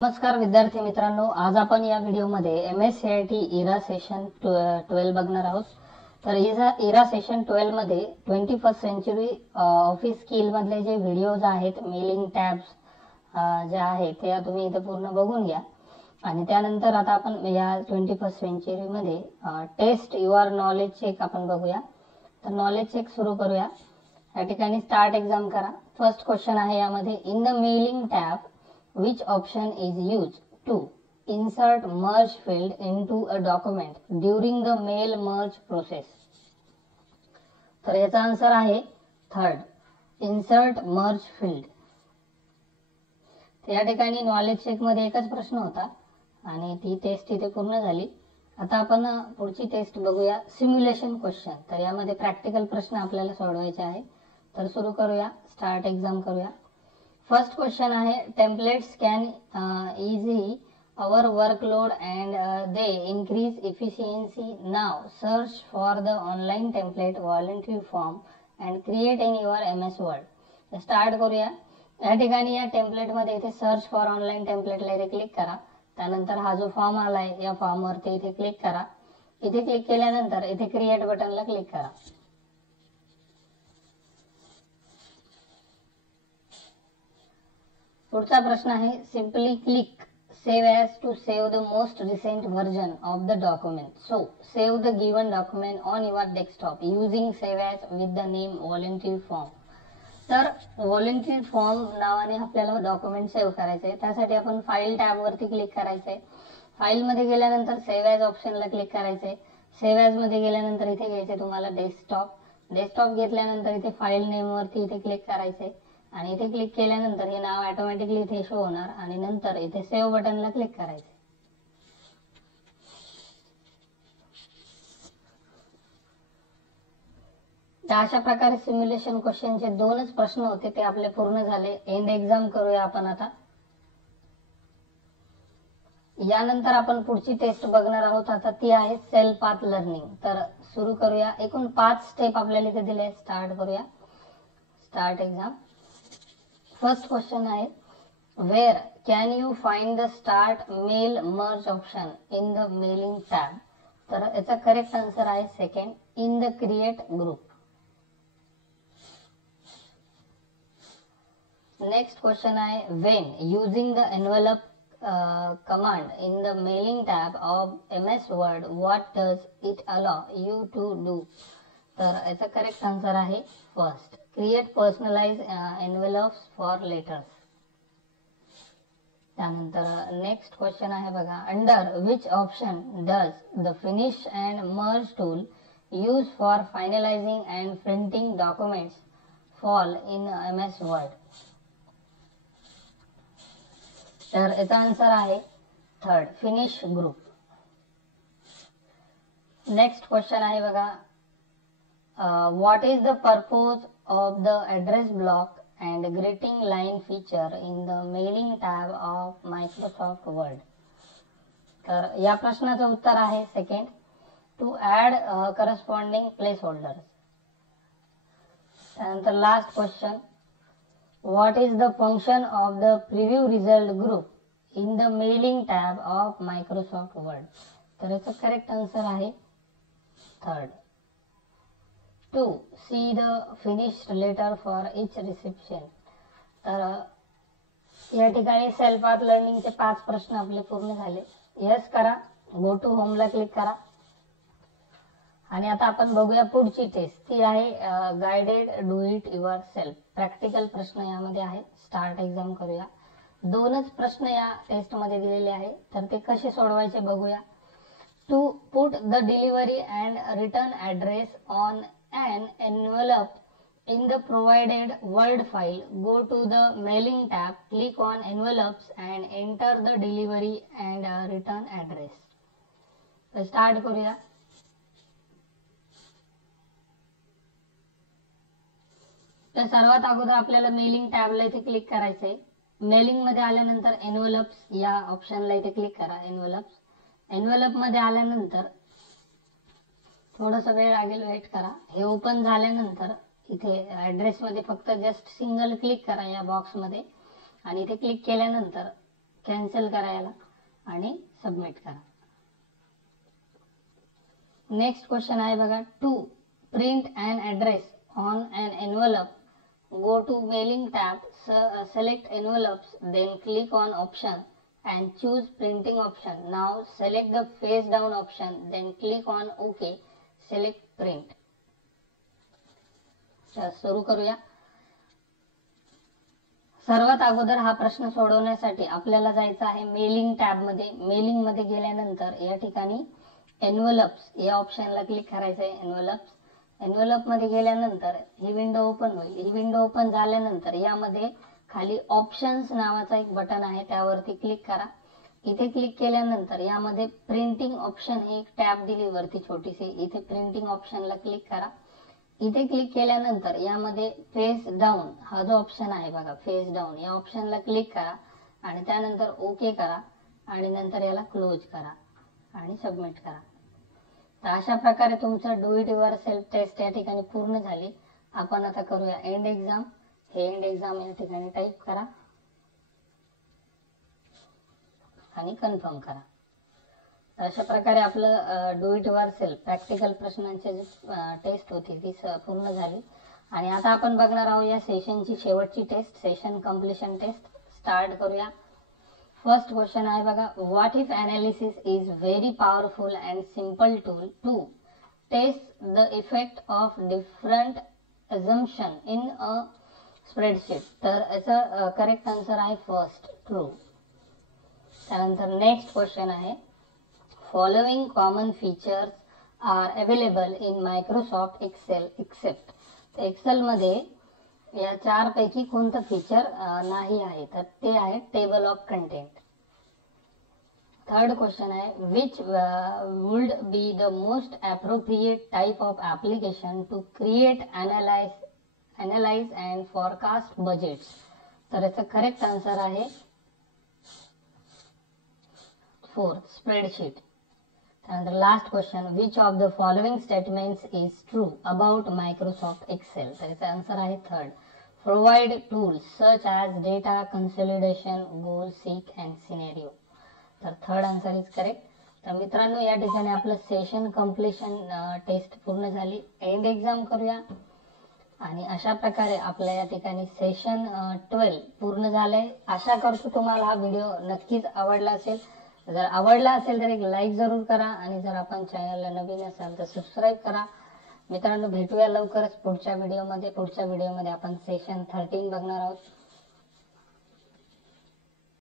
नमस्कार विद्यार्थी मित्रांनो, आज आपण या व्हिडिओमध्ये MSCIT इरा सेशन 12 बघणार आहोत। तर इरा सेशन 12 मध्ये 21st सेंचुरी ऑफिस स्किल मधले जे व्हिडिओज आहेत, मेलिंग टॅब्स जे आहे ते तुम्ही इथे पूर्ण बघून घ्या। आणि त्यानंतर आता आपण या 21st सेंचुरी मध्ये टेस्ट युअर नॉलेज चेक आपण बघूया। तर नॉलेज चेक सुरू करूया। या ठिकाणी स्टार्ट एक्झाम करा। फर्स्ट क्वेश्चन आहे यामध्ये, in the mailing tab which option is used to insert merge field into a document during the mail merge process? तर याचा आन्सर आहे थर्ड, इन्सर्ट मर्ज फील्ड। या ठिकाणी नॉलेज चेक मध्ये एकच प्रश्न होता आणि ती टेस्ट इथे पूर्ण झाली। आता आपण पुढची टेस्ट बघूया, सिम्युलेशन क्वेश्चन। तर यामध्ये प्रॅक्टिकल प्रश्न आपल्याला सोडवायचे आहे। तर सुरू करूया, स्टार्ट एक्झाम करूया। फर्स्ट क्वेश्चन आहे, templates can easy our workload and they increase efficiency. Now search for the online template voluntary form and create in your MS Word. Start करूया। या ठिकाणी या टेम्पलेट मध्ये इथे सर्च फॉर ऑनलाईन टेम्पलेटला इथे click करा। त्यानंतर हा जो फॉर्म आलाय या फॉर्म वरती इथे क्लिक करा। इथे क्लिक केल्यानंतर इथे क्रिएट बटनला क्लिक करा। पुढचा प्रश्न आहे, simply click save as to save the most recent version of the document. So save the given document on your desktop using save as with the name voluntary form. तर voluntary form नावाने आपल्याला document save करायचे। त्यासाठी आपण file tab वरती click करायचे। File मध्ये गेल्यानंतर सेव्ह ॲज ऑप्शनला क्लिक करायचे। सेव्ह ॲज मध्ये गेल्यानंतर इथे घ्यायचे तुम्हाला डेस्कटॉप। डेस्कटॉप घेतल्यानंतर इथे फाईल नेम वरती इथे क्लिक करायचे आणि इथे क्लिक केल्यानंतर हे नाव ऑटोमॅटिकली इथे शो होणार आणि नंतर इथे सेव्ह बटनला क्लिक करायचे। तर अशा प्रकारे सिम्युलेशन क्वेश्चनचे दोनच प्रश्न होते, ते आपले पूर्ण झाले। एंड एक्झाम करूया आपण आता। यानंतर आपण पुढची टेस्ट बघणार आहोत। आता ती आहे सेल पाथ लर्निंग। तर सुरू करूया। एकूण 5 स्टेप आपल्याला इथे दिले। स्टार्ट करूया, स्टार्ट एक्झाम। फर्स्ट क्वेश्चन आहे, where can you find the start mail merge option in the mailing tab? तर याचा करेक्ट आन्सर आहे second, in the create group. Next question आहे, when using the envelope command in the mailing tab of MS Word what does it allow you to do? तर याचा correct answer आहे first, create personalise envelopes for letters. त्यानंतर next question आहे बघा, under which option does the finish and merge tool use for फायनलायझिंग and printing documents fall in MS Word? तर याचा answer आहे third, finish group. Next question आहे बघा, what is the purpose of the address block and greeting line feature in the mailing tab of Microsoft Word? तर या प्रश्नाचं उत्तर आहे second, to add corresponding placeholders. त्यानंतर last question, what is the function of the preview result group in the mailing tab of Microsoft Word? तर याचं correct answer आहे third, to see the finished letter for each reception. तर या ठिकाणी self path लर्निंगचे 5 प्रश्न आपले पूर्ण झाले। यस करा, गो टू होमला क्लिक करा। आणि आता आपण बघूया पुढची टेस्ट, ती आहे guided do it your self. Practical प्रश्न यामध्ये आहे। स्टार्ट एक्झाम करूया। दोनच प्रश्न या टेस्ट मध्ये दिलेले आहे, तर ते कसे सोडवायचे बघूया। To put the delivery and return address on an envelope in the provided Word file, go to the mailing tab, click on envelopes and enter the delivery and return address. तर start करूया। तर सर्वात अगोदर आपल्याला mailing टॅबला इथे click करायचंय। Mailing मध्ये आल्यानंतर एनवेलप्स या ऑप्शनला इथे क्लिक करा। एनवेलप्स, एनवेलप मध्ये आल्यानंतर थोडासा वेळ लागेल, वेट करा। हे ओपन झाल्यानंतर इथे ऍड्रेस मध्ये फक्त जस्ट सिंगल क्लिक करा या बॉक्स मध्ये आणि इथे क्लिक केल्यानंतर कॅन्सल करा याला आणि सबमिट करा. नेक्स्ट क्वेश्चन आहे बघा, to print an address on an envelope, go to mailing tab, select envelopes, then click on option and choose printing option. Now select the face down option, then click on OK, select print. सुरू करूया. सर्वात अगोदर हा प्रश्न सोडवण्यासाठी आपल्याला जायचं आहे मेलिंग टॅब मध्ये. मेलिंग मध्ये गेल्यानंतर या ठिकाणी एनव्हलप्स या ऑप्शनला क्लिक करायचं आहे. एनव्हलप मध्ये गेल्यानंतर ही विंडो ओपन होईल. ही विंडो ओपन झाल्यानंतर यामध्ये खाली ऑप्शन्स नावाचा एक बटन आहे, त्यावरती क्लिक करा. इथे क्लिक केल्यानंतर यामध्ये प्रिंटिंग ऑप्शन ही एक टॅब दिली वरती छोटीशी, इथे प्रिंटिंग ऑप्शनला क्लिक करा. इथे क्लिक केल्यानंतर यामध्ये फेस डाऊन हा जो ऑप्शन आहे बघा, फेस डाऊन या ऑप्शनला क्लिक करा आणि त्यानंतर ओके करा आणि नंतर याला क्लोज करा आणि सबमिट करा. तर अशा प्रकारे तुमचं do it yourself test या ठिकाणी पूर्ण झाली. आपण आता करूया एंड एक्झाम. हे एंड एक्झाम या ठिकाणी टाईप करा आणि कन्फर्म करा. अशा प्रकारे आपलं do it your self practical प्रश्नांची टेस्ट होती ती पूर्ण झाली. आणि आता आपण बघणार आहोत या सेशनची शेवटची test, session completion test. Start करूया. फर्स्ट क्वेश्चन आहे बघा, what if analysis is very powerful and simple tool to test the effect of different assumption in a spreadsheet. तर याचा करेक्ट आन्सर आहे फर्स्ट, ट्रू. त्यानंतर नेक्स्ट क्वेश्चन आहे, following common features are available in Microsoft Excel except. तर Excel मध्ये या चार पैकी कोणतं फीचर नाही आहे, तर ते आहे table of content. Third question आहे, which would be the most appropriate type of application to create, analyse and forecast budgets. तर याचा करेक्ट आन्सर आहे फोर्थ, स्प्रेडशीट. त्यानंतर last question, which of the following statements is true about Microsoft Excel. तर याचा answer आहे third, provide tools such as data consolidation, goal seek and scenario. तर third answer is correct. तर मित्रांनो या ठिकाणी आपलं सेशन कम्प्लिशन टेस्ट पूर्ण झाली. एंड एक्झाम करूया. आणि अशा प्रकारे आपल्या या ठिकाणी सेशन 12 पूर्ण झालंय. आशा करतो तुम्हाला हा व्हिडिओ नक्कीच आवडला असेल. जर आवडला असेल तर एक लाईक जरूर करा आणि जर आपण चॅनलला नवीन असाल तर सबस्क्राईब करा. मित्रांनो भेटूया लवकरच पुढच्या व्हिडिओमध्ये. पुढच्या व्हिडिओमध्ये आपण सेशन 13 बघणार आहोत.